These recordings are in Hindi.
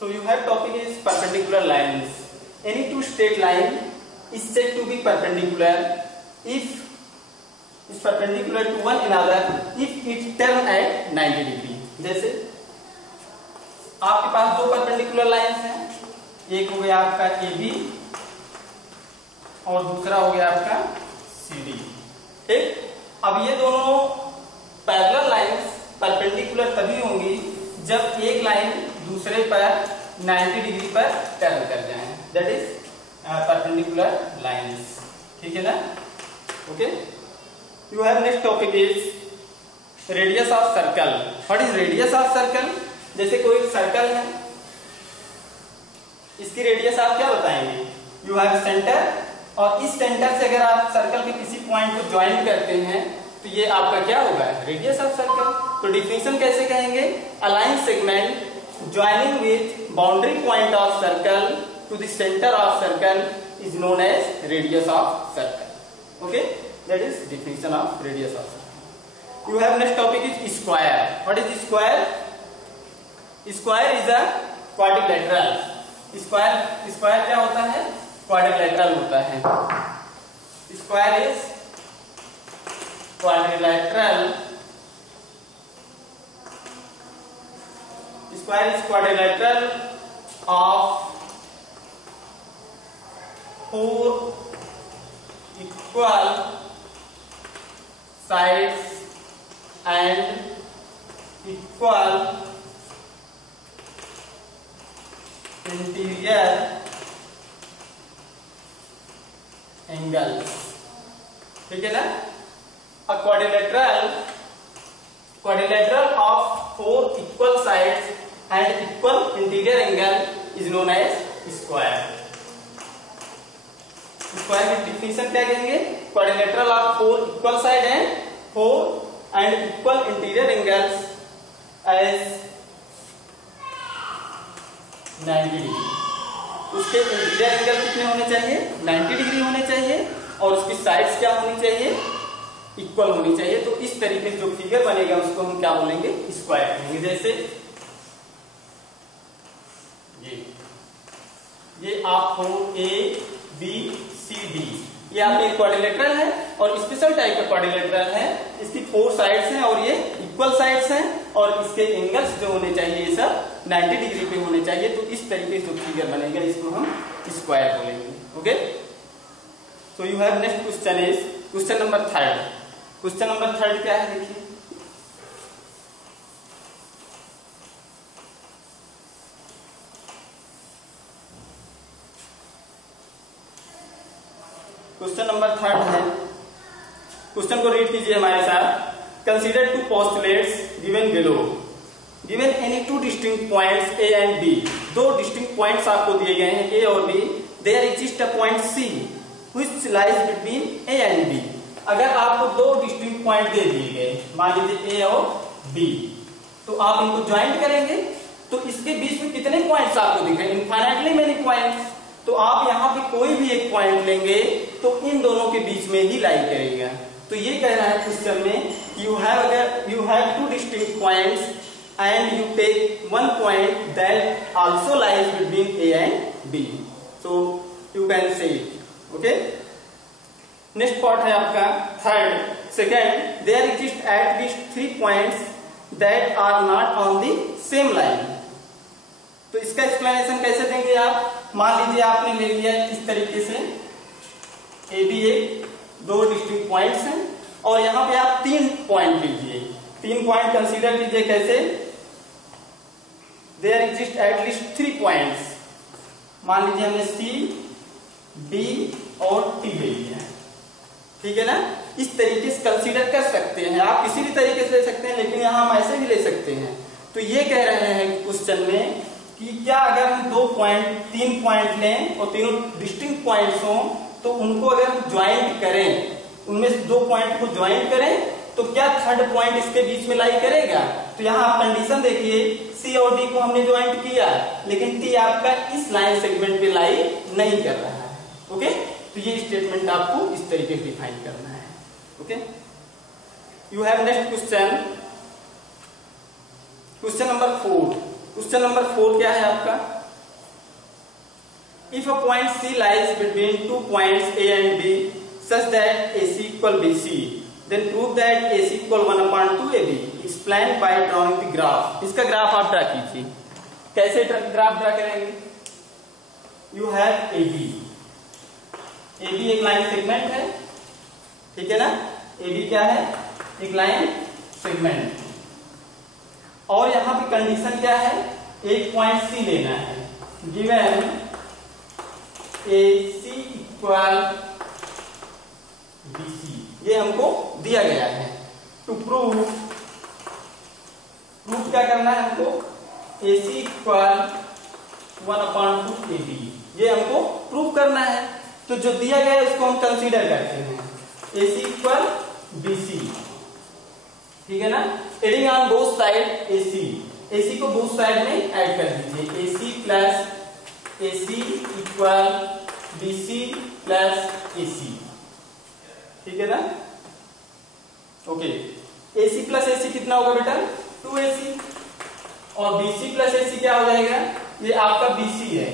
So you have topic is perpendicular lines. Any two straight line is said to be perpendicular if is perpendicular to one another if it turn at 90 degree. जैसे आपके पास दो परपेंडिकुलर लाइंस हैं, एक हो गया आपका AB और दूसरा हो गया आपका CD. ठीक, अब ये दोनों पैरेलल लाइंस परपेंडिकुलर तभी होंगी जब एक लाइन दूसरे पर 90 डिग्री पर टर्न कर जाए. That is perpendicular lines. ठीक है ना? Okay. You have next topic is radius of circle. What is radius of circle? जैसे कोई सर्कल है, इसकी रेडियस आप क्या बताएंगे? यू हैव सेंटर, और इस सेंटर से अगर आप सर्कल के किसी पॉइंट को ज्वाइन करते हैं तो ये आपका क्या होगा? Radius of circle. तो डिफिनेशन कैसे कहेंगे? Align segment joining with boundary point of circle to the center of circle is known as radius of circle. Okay, that is definition of radius of circle. You have next topic is square. What is square? Square is a quadrilateral. Square क्या होता है? Quadrilateral होता है. Square is quadrilateral. Square is quadrilateral of four equal sides and equal interior angles. ठीक है ना? A quadrilateral of four equal sides and equal interior angle is known as square. Square की definition क्या कहेंगे? Quadrilateral of four equal side and equal interior angles as 90 degree. उसके इंटीरियर एंगल कितने होने चाहिए? 90 डिग्री होने चाहिए, और उसकी साइड्स क्या होनी चाहिए? इक्वल होनी चाहिए. तो इस तरीके से जो फिगर बनेगा उसको हम क्या बोलेंगे? स्क्वायर कहेंगे. जैसे ये आपको ABCD, ये आपके क्वाड्रिलेटरल है और स्पेशल टाइप का क्वाड्रिलेटरल है. इसकी 4 साइड्स हैं और ये इक्वल साइड्स हैं, और इसके एंगल्स जो होने चाहिए ये सब 90 डिग्री पे होने चाहिए. तो इस तरीके से जो फिगर बनेगा इसको हम स्क्वायर बोलेंगे. Okay. So you have next question is question number 3. Question number 3 क्या है? देखिए, क्वेश्चन नंबर 3 है. क्वेश्चन को रीड कीजिए हमारे साथ. Consider two postulates given below. Given any two distinct points A and B. दो डिस्टिंक्ट पॉइंट्स आपको दिए गए हैं A और B. There exist a point C which lies between A and B. अगर आपको दो डिस्टिंक्ट पॉइंट दे दिए गए, मान लीजिए A और B, तो आप इनको ज्वाइंट करेंगे तो इसके बीच में कितने पॉइंट्स आपको दिख रहे हैं? Infinitely many points. तो आप यहाँ पे कोई भी एक पॉइंट लेंगे तो इन दोनों के बीच में ही लाई करेगा. तो ये कह रहा है क्वेश्चन में you have two distinct points and you take one point that also lies between A and B. So you can say it. Okay. Next part है आपका 3rd. Second, there exist at least 3 points that are not on the same line. तो इसका एक्सप्लेनेशन कैसे देंगे आप? मान लीजिए आपने ले लिया इस तरीके से AB एक दो डिस्टिंक्ट पॉइंट्स हैं, और यहाँ पे आप 3 पॉइंट लीजिए. 3 पॉइंट कंसीडर कीजिए. कैसे? There exist at least 3 points. मान लीजिए हमने C, B और T ले लिया. ठीक है ना? इस तरीके से कंसीडर कर सकते हैं. आप किसी भी तरीके से ले सकते हैं, लेकिन यहाँ हम ऐसे भी ले सकते हैं. तो ये कह रहे हैं क्वेश्चन में कि क्या अगर हम 3 पॉइंट लें और तीनों डिस्टिंक्ट पॉइंट्स हों, तो उनको अगर हम ज्वाइंट करें, उनमें से 2 पॉइंट को ज्वाइंट करें, तो क्या 3rd पॉइंट इसके बीच में लाई करेगा? तो यहाँ आप कंडीशन देखिए, C और D को हमने ज्वाइंट किया, लेकिन T आपका इस लाइन सेगमेंट पे लाई नहीं कर रहा है. ओके. तो ये स्टेटमेंट आपको इस तरीके से डिफाइन करना है. Okay. You have next question. Question number 4. Question number 4 क्या है आपका? If a point C lies between 2 points A and B such that AC equal BC, then prove that AC equal 1/2 AB। Explain by drawing the graph. इसका ग्राफ आप ड्रा कीजिए। कैसे ग्राफ ड्रा करेंगे? You have AB। AB एक लाइन सेगमेंट है, ठीक है ना? AB क्या है? एक लाइन सेगमेंट। और यहां पे कंडीशन क्या है? एक पॉइंट C लेना है। गिवन AC इक्वल BC, ये हमको दिया गया है। टू प्रूव क्या करना है हमको? AC इक्वल 1/2 AB, ये हमको प्रूव करना है। तो जो दिया गया है उसको हम कंसीडर करते हैं। AC इक्वल BC, ठीक है ना? Adding on both side AC को बोथ साइड में ऐड कर दीजिए। AC plus AC equal BC plus AC, ठीक है ना? ओके, AC प्लस AC कितना होगा बेटा? 2AC। और BC प्लस AC क्या हो जाएगा? ये आपका BC है,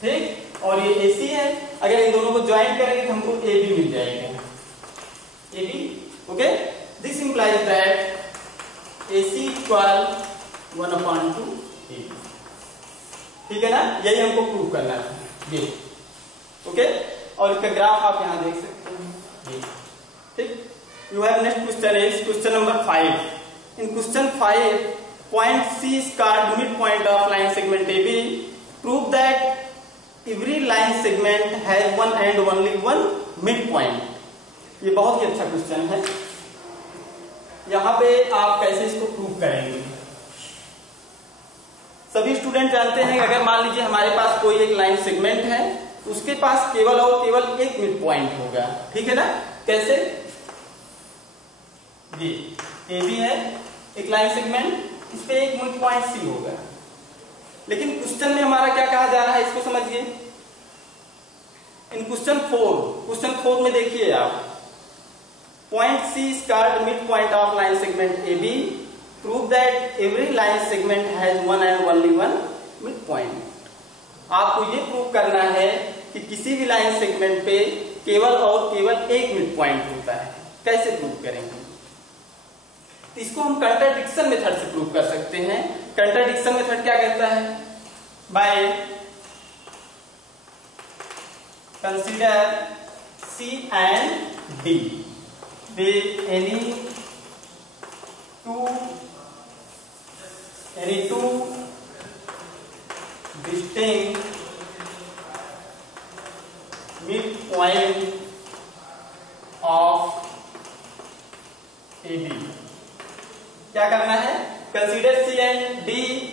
ठीक, और ये AC है। अगर इन दोनों को ज्वाइन करेंगे तो हमको AB मिल जाएगा। AB, okay. This implies that AC equal 1/2 AB, ठीक है ना? यही हमको प्रूव करना है, ये, ओके। और इसका ग्राफ आप यहां देख सकते हैं, ये, ठीक। You have next question is question number 5। In question 5, point C is called midpoint of line segment AB. Prove that every line segment has one and only one midpoint. ये बहुत ही अच्छा क्वेश्चन है। यहां पे आप कैसे इसको प्रूव करेंगे? सभी स्टूडेंट जानते हैं कि अगर मान लीजिए हमारे पास कोई एक लाइन सेगमेंट है, उसके पास केवल और केवल एक मिड पॉइंट होगा, ठीक है ना? कैसे? ये AB है एक लाइन सेगमेंट, इस पे एक मिड पॉइंट C होगा। लेकिन क्वेश्चन में हमारा क्या कहा जा रहा है, इसको समझिए। इन क्वेश्चन 4 में देखिए आप, point C is called midpoint of line segment AB. Prove that every line segment has one and only one midpoint. आपको ये प्रूव करना है कि किसी भी लाइन सेगमेंट पे केवल और केवल एक मिड पॉइंट होता है। कैसे प्रूव करेंगे? इसको हम कंट्राडिक्शन मेथड से प्रूव कर सकते हैं। कंट्राडिक्शन मेथड क्या कहता है? By consider C and D with any two distinct midpoint of AB। क्या करना है? Consider C and D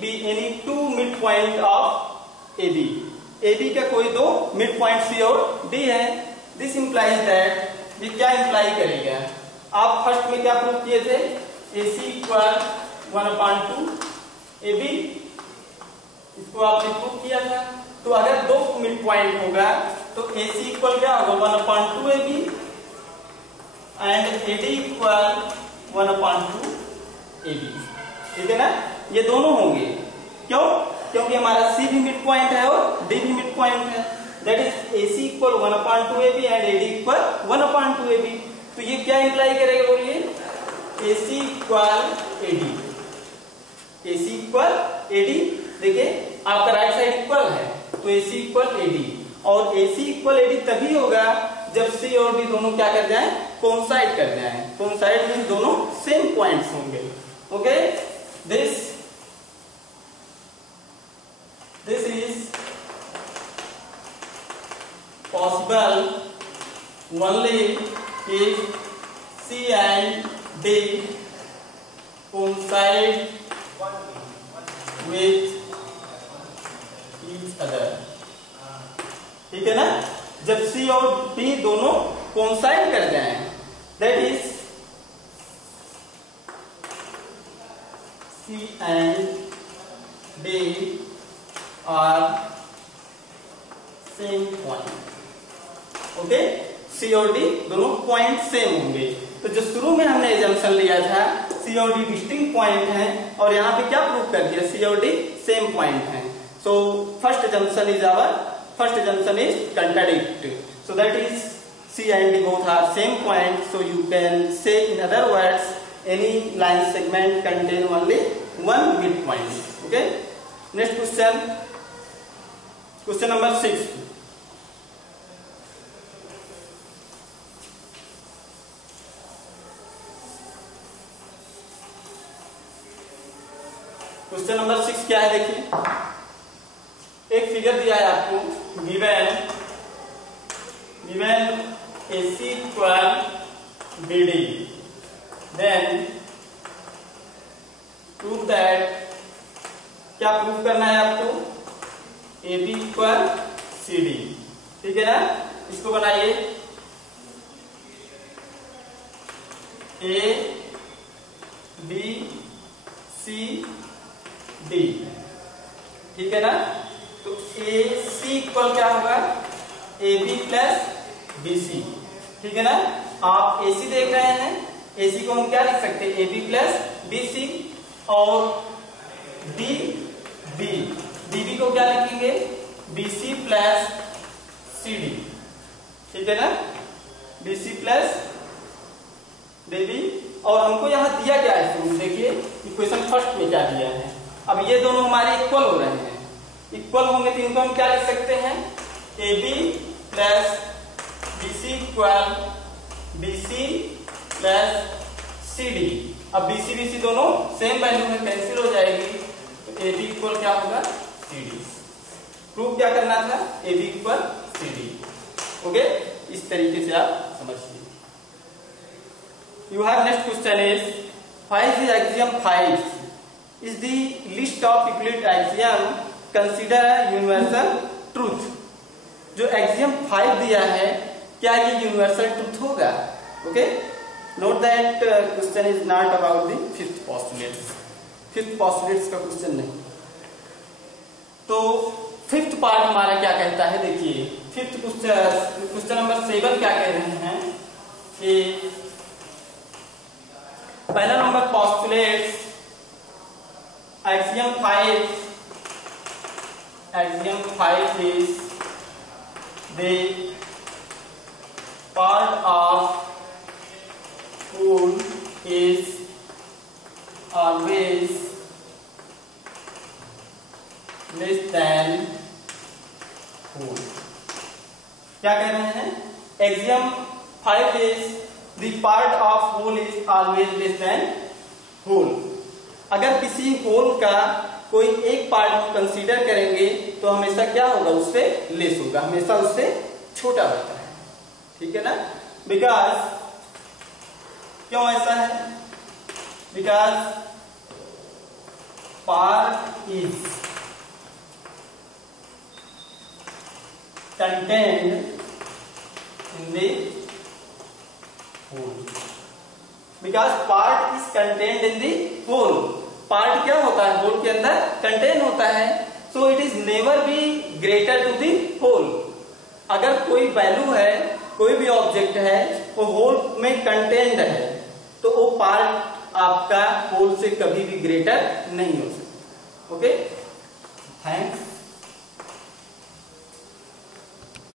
be any two midpoint of AB। AB का कोई दो मिड पॉइंट C और D है। दिस इंप्लाइज दैट, ये क्या इंप्लाई करेगा? आप फर्स्ट में क्या प्रूव किए थे? AC इक्वल 1/2 AB, इसको आपने प्रूव किया था। तो अगर दो मिड पॉइंट होगा तो AC इक्वल क्या होगा? 1/2 AB and AD equal 1/2 AB, ठीक है ना? ये दोनों होंगे। क्यों? क्योंकि हमारा C भी मिड पॉइंट है और D भी मिड पॉइंट है। That is AC equal 1/2 AB and AD equal 1/2 AB। तो ये क्या इंप्लाई करेगा? बोलिए। AC equal AD, AC equal AD। देखिए आपका राइट साइड इक्वल है तो AC इक्वल AD, और AC इक्वल AD तभी होगा जब C और D दोनों क्या कर जाएं? कोइंसाइड कर जाएं। कोइंसाइड मींस दोनों सेम पॉइंट्स होंगे। Okay, this is possible only if C and D coincide with each other, ठीक है ना? जब C और D दोनों coincide कर जाएं, that is C and D are same point। Okay, C और D दोनों पॉइंट सेम होंगे। तो जो शुरू में हमने एजम्पशन लिया था C और D डिस्टिंक्ट पॉइंट हैं, और यहाँ पे क्या प्रूव कर दिया? C और D सेम पॉइंट हैं. So first junction is contradict. So that is C and D both are same point. So you can say in other words, any line segment contain only one midpoint. Okay. Next question. Question number 6. Question number 6 क्या है देखिए. एक फिगर दिया है आपको. Given AC equal BD, then prove that, क्या प्रूव करना है आपको, AB equal CD. ठीक है ना. इसको बनाइए A B C D. ठीक है ना. तो AC इक्वल क्या होगा, AB प्लस BC. ठीक है ना. आप AC देख रहे हैं, AC को हम क्या लिख सकते हैं, AB प्लस BC, और DB को क्या लिखेंगे, BC प्लस CD. ठीक है ना. BC plus DB. और हमको यहाँ दिया क्या है, देखिए इक्वेशन फर्स्ट में क्या दिया है. अब ये दोनों हमारे इक्वल हो रहे हैं. इक्वल होंगे तो इनको हम क्या लिख सकते हैं, AB plus BC equal BC plus CD. अब BC दोनों सेम वैल्यू में कैंसिल हो जाएगी. तो AB इक्वल क्या होगा, CD. प्रूफ क्या करना था, AB इक्वल CD. ओके. इस तरीके से आप समझिए. You have next question is, find the axiom 5 is the list of Euclid axiom consider a universal truth. जो axiom 5 दिया है, क्या ये यूनिवर्सल ट्रूथ होगा. Okay. Note that question is not about the fifth postulates का क्वेश्चन नहीं. तो फिफ्थ पार्ट हमारा क्या कहता है, देखिए फिफ्थ क्वेश्चन नंबर 7 क्या कह रहे हैं कि पहला number postulates axiom 5 is the part of whole is always less than whole. क्या कह रहे हैं, axiom 5 is the part of whole is always less than whole. अगर किसी होल का कोई एक पार्ट हम कंसीडर करेंगे तो हमेशा क्या होगा, उससे लेस होगा, हमेशा उससे छोटा होता है. ठीक है ना. बिकॉज क्यों ऐसा है, because part is contained in the whole. Because part is contained in the whole. Part क्या होता है, होल के अंदर कंटेन होता है. So it is never be greater to the whole. अगर कोई वैल्यू है, कोई भी ऑब्जेक्ट है, वो होल में कंटेन्ड है, तो वो पार्ट आपका होल से कभी भी ग्रेटर नहीं हो सकता. ओके. थैंक्स.